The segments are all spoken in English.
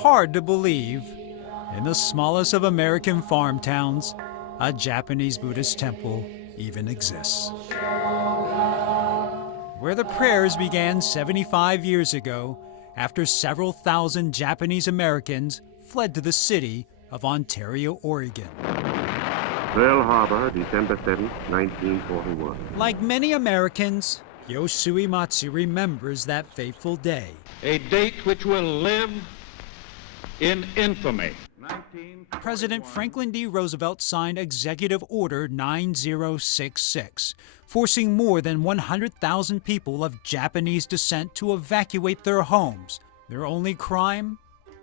hard to believe, in the smallest of American farm towns, a Japanese Buddhist temple even exists. Where the prayers began 75 years ago, after several thousand Japanese Americans fled to the city of Ontario, Oregon. Pearl Harbor, December 7, 1941. Like many Americans, Yosh Suyematsu remembers that fateful day. A date which will live in infamy. President Franklin D. Roosevelt signed Executive Order 9066, forcing more than 100,000 people of Japanese descent to evacuate their homes. Their only crime?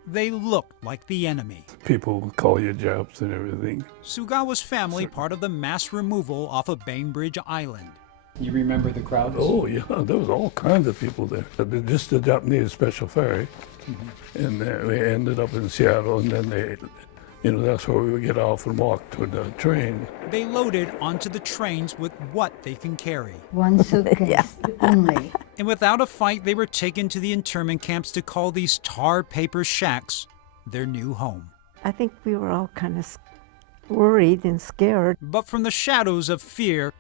They looked like the enemy. People would call you Japs and everything. Sugawa's family part of the mass removal off of Bainbridge Island. You remember the crowds? Oh, yeah, there was all kinds of people there. Just the Japanese special ferry. And we ended up in Seattle, and then that's where we would get off and walk to the train. They loaded onto the trains with what they can carry. One suitcase only. And without a fight, they were taken to the internment camps to call these tar paper shacks their new home. I think we were all kind of worried and scared. But from the shadows of fear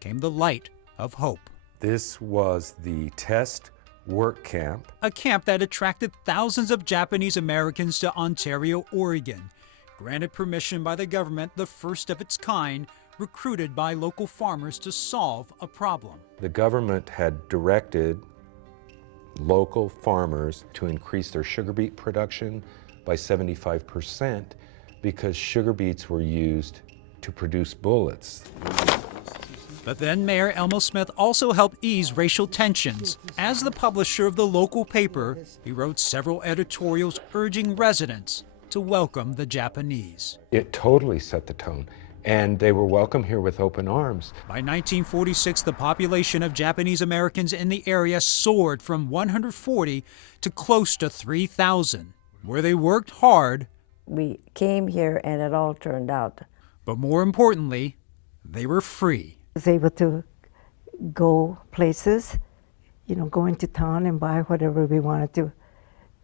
came the light of hope. This was the test work camp. A camp that attracted thousands of Japanese Americans to Ontario, Oregon. Granted permission by the government, the first of its kind, recruited by local farmers to solve a problem. The government had directed local farmers to increase their sugar beet production by 75% because sugar beets were used to produce bullets. But then Mayor Elmo Smith also helped ease racial tensions. As the publisher of the local paper, he wrote several editorials urging residents to welcome the Japanese. It totally set the tone, and they were welcome here with open arms. By 1946, the population of Japanese Americans in the area soared from 140 to close to 3,000, where they worked hard. We came here and it all turned out. But more importantly, they were free. I was able to go places, go into town and buy whatever we wanted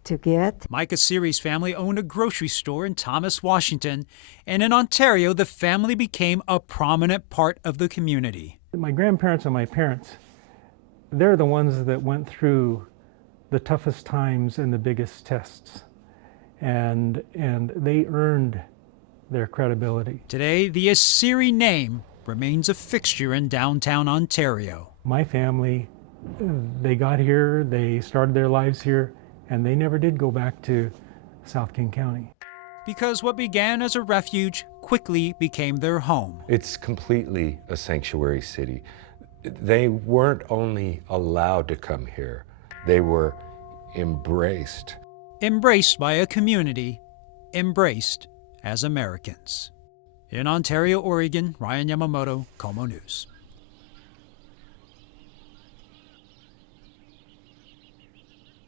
to get. Micah Siri's family owned a grocery store in Thomas, Washington, and in Ontario, the family became a prominent part of the community. My grandparents and my parents, they're the ones that went through the toughest times and the biggest tests, and they earned their credibility. Today, the Asiri name remains a fixture in downtown Ontario. My family, they got here, they started their lives here, and they never did go back to South King County. Because what began as a refuge quickly became their home. It's completely a sanctuary city. They weren't only allowed to come here, they were embraced. Embraced by a community, embraced as Americans. In Ontario, Oregon, Ryan Yamamoto, Como News.